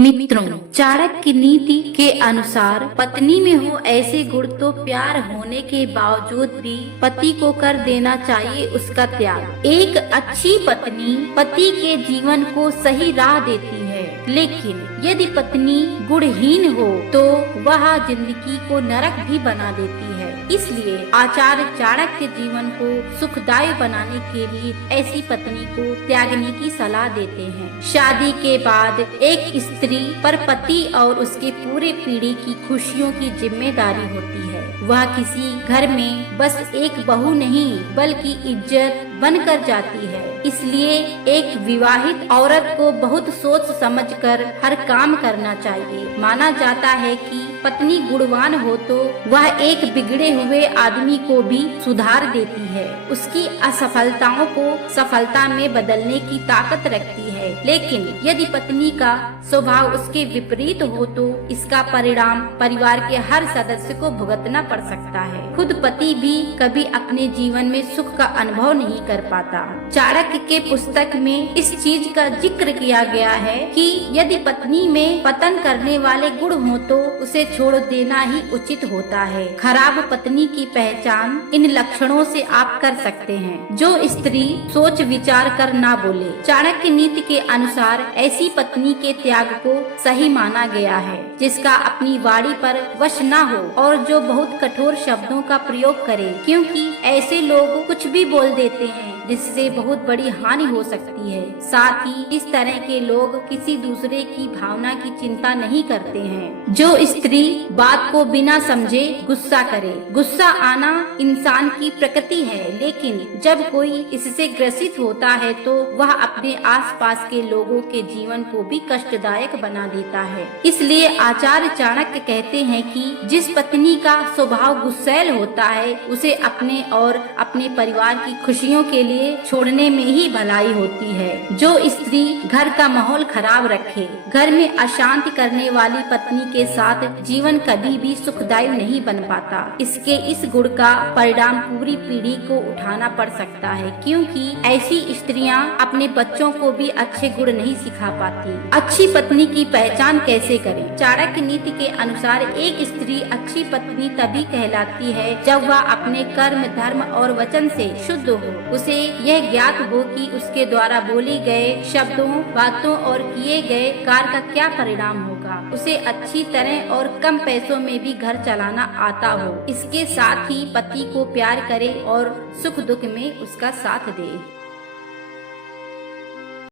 मित्रों, चाणक्य नीति के अनुसार पत्नी में हो ऐसे गुण तो प्यार होने के बावजूद भी पति को कर देना चाहिए उसका त्याग। एक अच्छी पत्नी पति के जीवन को सही राह देती है, लेकिन यदि पत्नी गुणहीन हो तो वह जिंदगी को नरक भी बना देती है। इसलिए आचार्य चाणक्य जीवन को सुखदायी बनाने के लिए ऐसी पत्नी को त्यागने की सलाह देते हैं। शादी के बाद एक स्त्री पर पति और उसके पूरे पीढ़ी की खुशियों की जिम्मेदारी होती है। वह किसी घर में बस एक बहू नहीं बल्कि इज्जत बनकर जाती है। इसलिए एक विवाहित औरत को बहुत सोच समझकर हर काम करना चाहिए। माना जाता है कि पत्नी गुणवान हो तो वह एक बिगड़े हुए आदमी को भी सुधार देती है, उसकी असफलताओं को सफलता में बदलने की ताकत रखती है। लेकिन यदि पत्नी का स्वभाव उसके विपरीत हो तो इसका परिणाम परिवार के हर सदस्य को भुगतना पड़ सकता है। खुद पति भी कभी अपने जीवन में सुख का अनुभव नहीं कर पाता। चाणक्य के पुस्तक में इस चीज का जिक्र किया गया है कि यदि पत्नी में पतन करने वाले गुण हो तो उसे छोड़ देना ही उचित होता है। खराब पत्नी की पहचान इन लक्षणों से आप कर सकते हैं। जो स्त्री सोच विचार कर ना बोले। चाणक्य नीति के अनुसार ऐसी पत्नी के त्याग को सही माना गया है, जिसका अपनी वाणी पर वश ना हो और जो बहुत कठोर शब्दों का प्रयोग करे, क्योंकि ऐसे लोग कुछ भी बोल देते हैं जिससे बहुत बड़ी हानि हो सकती है। साथ ही इस तरह के लोग किसी दूसरे की भावना की चिंता नहीं करते हैं। जो स्त्री बात को बिना समझे गुस्सा करे। गुस्सा आना इंसान की प्रकृति है, लेकिन जब कोई इससे ग्रसित होता है तो वह अपने आसपास के लोगों के जीवन को भी कष्टदायक बना देता है। इसलिए आचार्य चाणक्य कहते हैं कि जिस पत्नी का स्वभाव गुस्सैल होता है उसे अपने और अपने परिवार की खुशियों के लिए छोड़ने में ही भलाई होती है। जो स्त्री घर का माहौल खराब रखे, घर में अशांति करने वाली पत्नी के साथ जीवन कभी भी सुखदायी नहीं बन पाता। इसके इस गुण का परिणाम पूरी पीढ़ी को उठाना पड़ सकता है, क्योंकि ऐसी स्त्रियां अपने बच्चों को भी अच्छे गुण नहीं सिखा पाती। अच्छी पत्नी की पहचान कैसे करें? चाणक्य नीति के अनुसार एक स्त्री अच्छी पत्नी तभी कहलाती है जब वह अपने कर्म, धर्म और वचन से शुद्ध हो। उसे यह ज्ञात हो कि उसके द्वारा बोले गए शब्दों, बातों और किए गए कार्य का क्या परिणाम होगा। उसे अच्छी तरह और कम पैसों में भी घर चलाना आता हो। इसके साथ ही पति को प्यार करे और सुख दुख में उसका साथ दे।